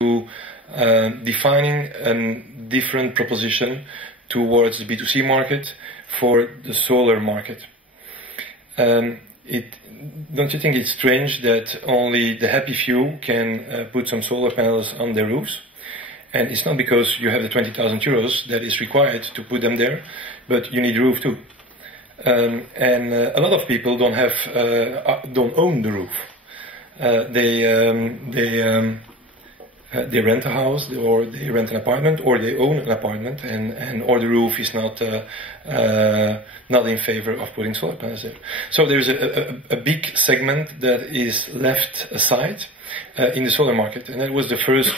to defining a different proposition towards the B2C market for the solar market. Don't you think it's strange that only the happy few can put some solar panels on their roofs? And it's not because you have the 20,000 euros that is required to put them there, but you need a roof too. And a lot of people don't own the roof. They rent a house, or they rent an apartment, or they own an apartment, or the roof is not in favor of putting solar panels there. So there's a big segment that is left aside in the solar market, and that was the first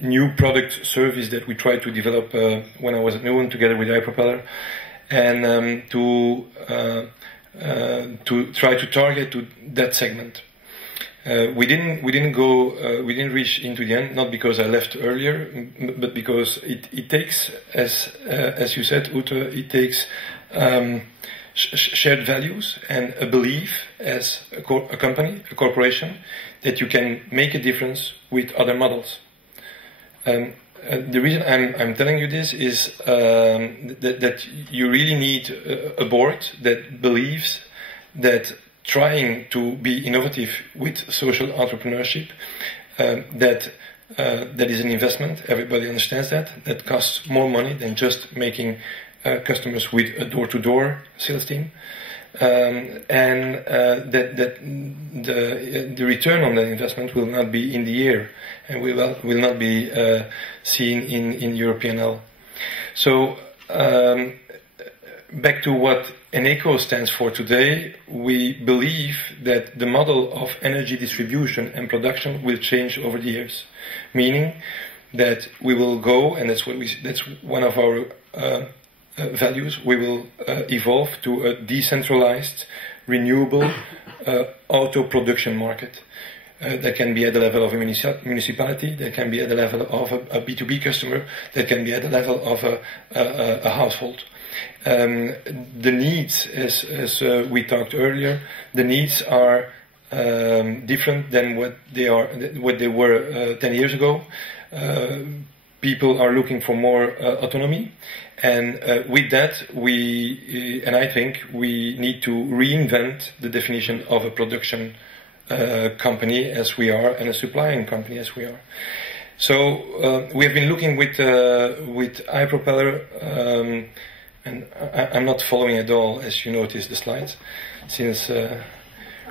new product service that we tried to develop when I was at Nuon together with iPropeller, and to try to target to that segment. We didn't reach into the end, not because I left earlier, but because it takes, as you said, Ute, it takes shared values and a belief as a company, a corporation, that you can make a difference with other models. The reason I'm telling you this is that you really need a board that believes that trying to be innovative with social entrepreneurship, that is an investment. Everybody understands that costs more money than just making customers with a door-to-door sales team, and that the return on that investment will not be in the air and will not be seen in European L. So back to what Eneco stands for today, we believe that the model of energy distribution and production will change over the years, meaning that we will go, and that's one of our values, we will evolve to a decentralized, renewable auto production market. That can be at the level of a municipality, that can be at the level of a B2B customer, that can be at the level of a household. The needs, as we talked earlier, the needs are different than what they were 10 years ago. People are looking for more autonomy, and with that, I think we need to reinvent the definition of a production company as we are, and a supplying company as we are. So we have been looking with iPropeller. And I'm not following at all, as you notice, the slides, since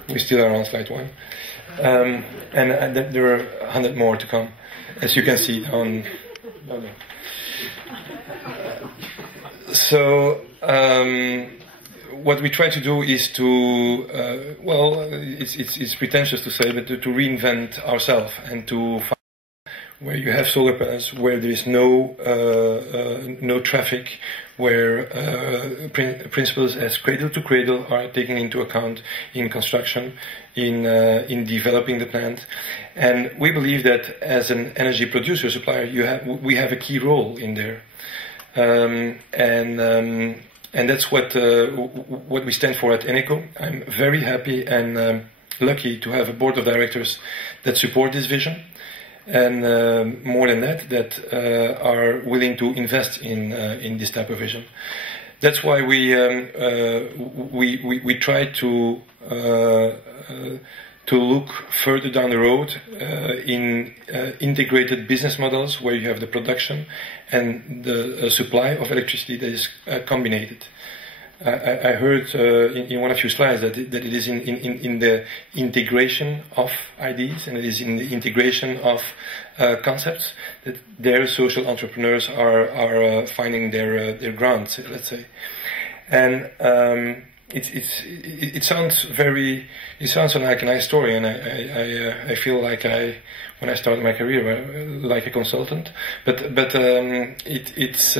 we still are on slide 1. And there are 100 more to come, as you can see on. So what we try to do is to, it's pretentious to say, but to reinvent ourselves and to find where you have solar panels, where there is no traffic, where principles as cradle to cradle are taken into account in construction, in developing the plant, and we believe that as an energy producer supplier, we have a key role in there, and that's what we stand for at Eneco. I'm very happy and lucky to have a board of directors that support this vision. And more than that are willing to invest in this type of vision. That's why we try to look further down the road in integrated business models where you have the production and the supply of electricity that is combined. I heard in one of your slides that it is in the integration of ideas, and it is in the integration of concepts that their social entrepreneurs are finding their ground, let's say. And it sounds like a nice story, and I feel like when I started my career like a consultant, but it's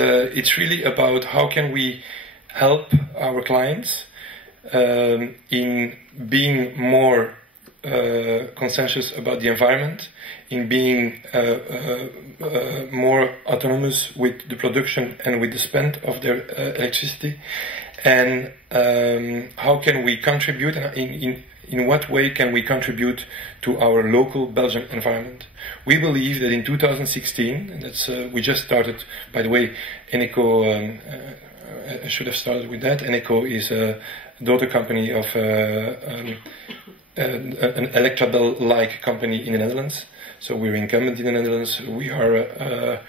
really about how can we help our clients in being more conscientious about the environment, in being more autonomous with the production and with the spend of their electricity, and how can we contribute in what way can we contribute to our local Belgian environment? We believe that in 2016, and that's we just started. By the way, Eneco. I should have started with that. Eneco is a daughter company of an Electrabel-like company in the Netherlands. So we're incumbent in the Netherlands. We are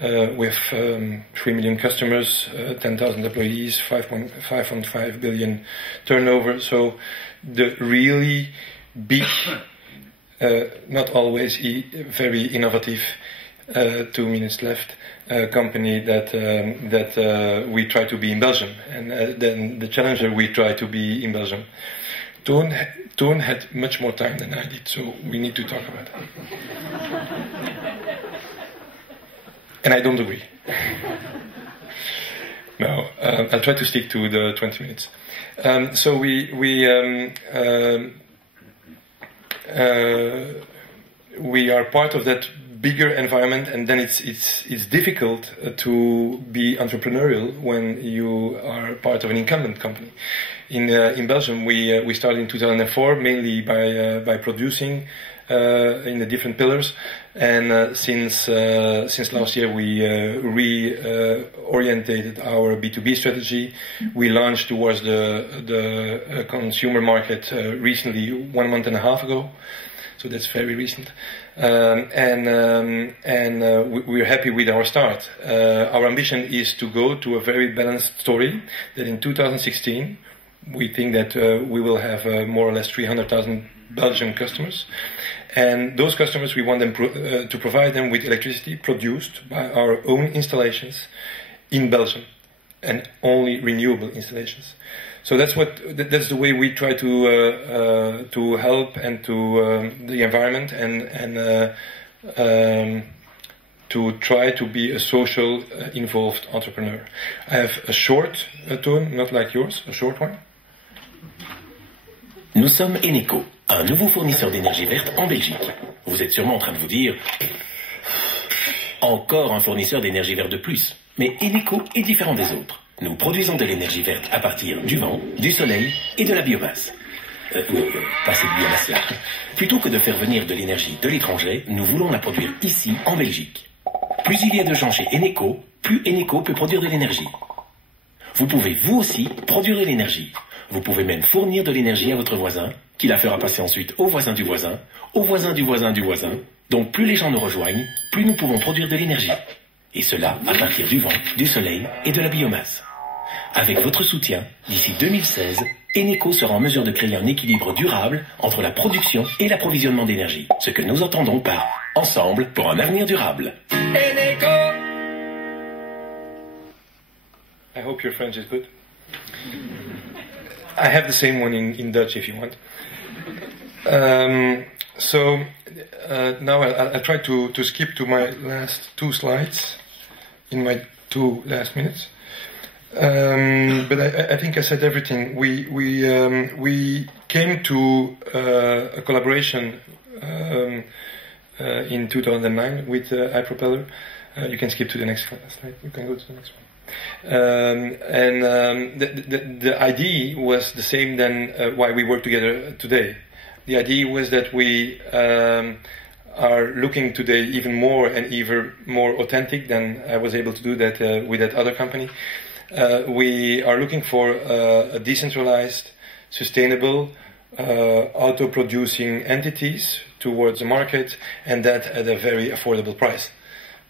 with 3 million customers, 10,000 employees, 5.5 billion turnover. So the really big, not always very innovative, 2 minutes left, company that we try to be in Belgium, and then the challenger we try to be in Belgium. Toon had much more time than I did, so we need to talk about that. And I don't agree. No, I'll try to stick to the 20 minutes. So we are part of that bigger environment, and then it's difficult to be entrepreneurial when you are part of an incumbent company. In Belgium, we started in 2004 mainly by producing in the different pillars, and since last year we reorientated our B2B strategy. We launched towards the consumer market recently, 1.5 months ago. So that's very recent, and we're happy with our start. Our ambition is to go to a very balanced story. That in 2016, we think that we will have more or less 300,000 Belgian customers, and those customers we want them to provide them with electricity produced by our own installations in Belgium, and only renewable installations. So that's the way we try to help and to the environment and to try to be a social involved entrepreneur. I have a short tone, not like yours, a short one. Nous sommes Eneco, un nouveau fournisseur d'énergie verte en Belgique. Vous êtes sûrement en train de vous dire encore un fournisseur d'énergie verte de plus. Mais Eneco est différent des autres. Nous produisons de l'énergie verte à partir du vent, du soleil et de la biomasse. Pas cette biomasse-là. Plutôt que de faire venir de l'énergie de l'étranger, nous voulons la produire ici, en Belgique. Plus il y a de gens chez Eneco, plus Eneco peut produire de l'énergie. Vous pouvez vous aussi produire de l'énergie. Vous pouvez même fournir de l'énergie à votre voisin, qui la fera passer ensuite au voisin du voisin, au voisin du voisin du voisin. Donc plus les gens nous rejoignent, plus nous pouvons produire de l'énergie. Et cela à partir du vent, du soleil et de la biomasse. Avec votre soutien, d'ici 2016, Eneco sera en mesure de créer un équilibre durable entre la production et l'approvisionnement d'énergie. Ce que nous entendons par « ensemble pour un avenir durable ». Eneco! I hope your French is good. I have the same one in Dutch if you want. Now I'll try to skip to my last 2 slides in my 2 last minutes. But I think I said everything. We came to a collaboration in 2009 with iPropeller. You can skip to the next slide. You can go to the next one. The idea was the same than why we work together today. The idea was that we are looking today even more and even more authentic than I was able to do that with that other company. We are looking for a decentralized, sustainable, auto-producing entities towards the market, and that at a very affordable price.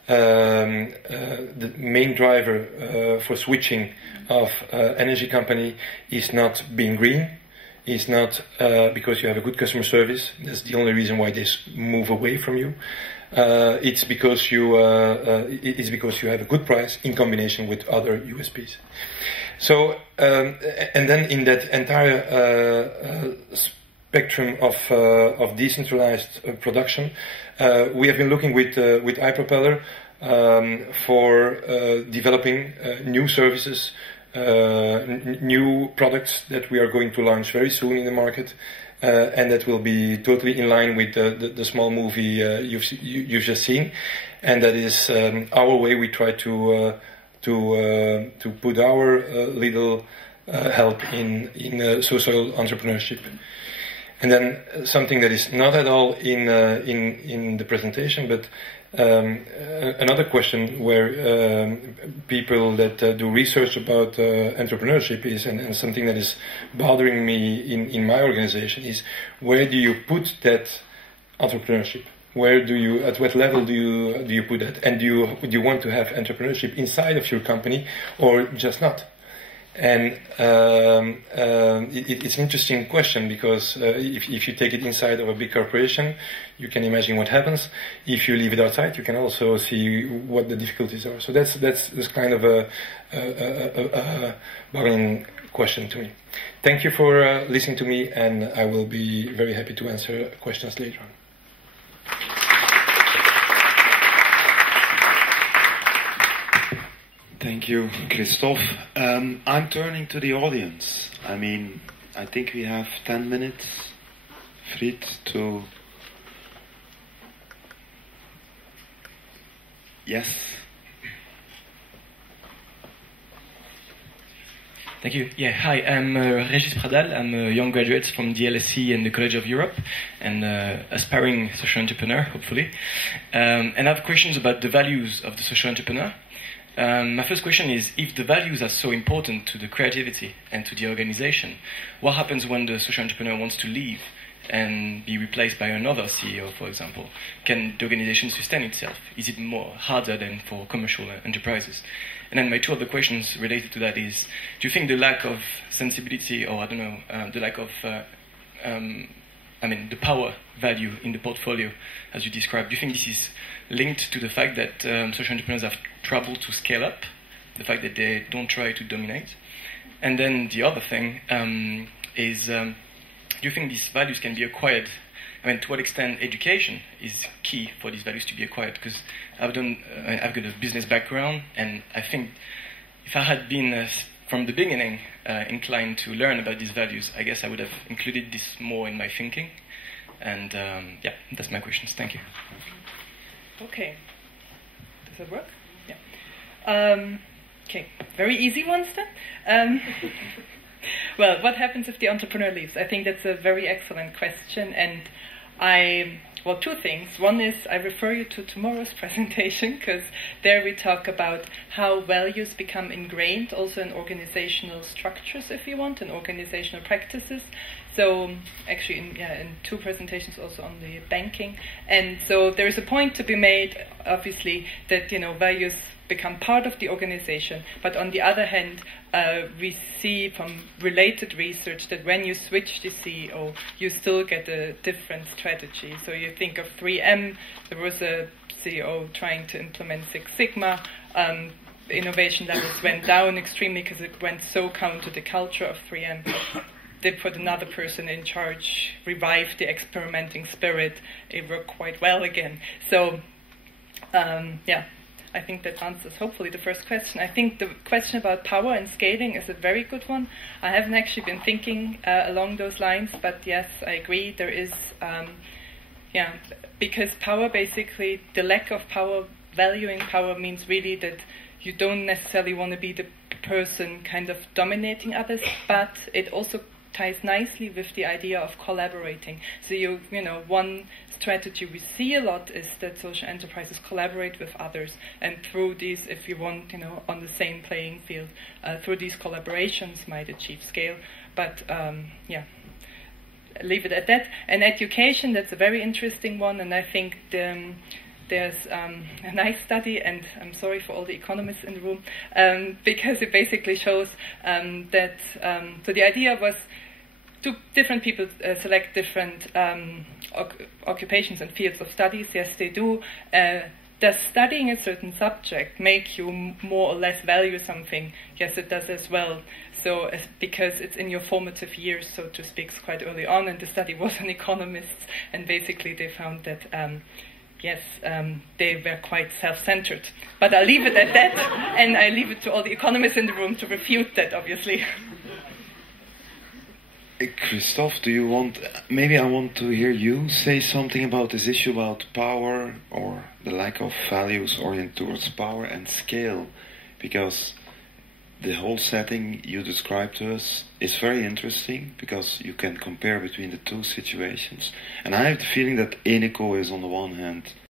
The main driver for switching of energy company is not being green, is not because you have a good customer service. That's the only reason why they move away from you. It's because you have a good price in combination with other USPs. So and then in that entire spectrum of decentralized production, we have been looking with iPropeller for developing new services, new products that we are going to launch very soon in the market, and that will be totally in line with the small movie you've just seen, and that is our way. We try to put our little help in social entrepreneurship. And then something that is not at all in the presentation, but another question where people that do research about entrepreneurship is, and something that is bothering me in my organization is, where do you put that entrepreneurship? Where do you, at what level do you put that? And do you want to have entrepreneurship inside of your company or just not? And it's an interesting question, because if you take it inside of a big corporation, you can imagine what happens. If you leave it outside, you can also see what the difficulties are. So that's kind of a boggling question to me. Thank you for listening to me, and I will be very happy to answer questions later on. Thank you, Christophe. I'm turning to the audience. I mean, I think we have 10 minutes. Fried to... Yes. Thank you. Yeah, hi, I'm Régis Pradal. I'm a young graduate from the LSE and the College of Europe, and aspiring social entrepreneur, hopefully. And I have questions about the values of the social entrepreneur. My first question is, if the values are so important to the creativity and to the organization, what happens when the social entrepreneur wants to leave and be replaced by another CEO, for example? Can the organization sustain itself? Is it more harder than for commercial enterprises? And then my two other questions related to that is, do you think the lack of sensibility, or I don't know, the lack of, the power value in the portfolio, as you described, do you think this is linked to the fact that social entrepreneurs have trouble to scale up, the fact that they don't try to dominate? And then the other thing is, do you think these values can be acquired? I mean, to what extent education is key for these values to be acquired? Because I've got a business background, and I think if I had been from the beginning inclined to learn about these values, I guess I would have included this more in my thinking. And yeah, that's my questions. Thank you. Okay. Does that work? Yeah. Okay. Very easy ones then. Well, what happens if the entrepreneur leaves? I think that's a very excellent question, and two things. One is I refer you to tomorrow's presentation, because there we talk about how values become ingrained also in organizational structures, if you want, in organizational practices. So actually in two presentations also on the banking. And so there is a point to be made, obviously, that values become part of the organization, but on the other hand, we see from related research that when you switch the CEO, you still get a different strategy. So you think of 3M, there was a CEO trying to implement Six Sigma, innovation levels went down extremely because it went so counter the culture of 3M. They put another person in charge, revived the experimenting spirit, it worked quite well again. So, I think that answers hopefully the first question. I think the question about power and scaling is a very good one. I haven't actually been thinking along those lines, but yes, I agree. There is, because power, basically, the lack of power, valuing power means really that you don't necessarily want to be the person kind of dominating others, but it also ties nicely with the idea of collaborating. So one strategy we see a lot is that social enterprises collaborate with others, and through these, if you want, on the same playing field, through these collaborations might achieve scale. But leave it at that. And education, that's a very interesting one, and I think there's a nice study, and I'm sorry for all the economists in the room, because it basically shows that, so the idea was two different people select different occupations and fields of studies. Yes, they do. Does studying a certain subject make you more or less value something? Yes, it does as well. So, because it's in your formative years, so to speak, quite early on, and the study was on economists, and basically they found that they were quite self-centered. But I'll leave it at that, and I leave it to all the economists in the room to refute that, obviously. Christophe, maybe I want to hear you say something about this issue about power, or the lack of values oriented towards power and scale, because the whole setting you described to us is very interesting because you can compare between the two situations. And I have the feeling that Eneco is on the one hand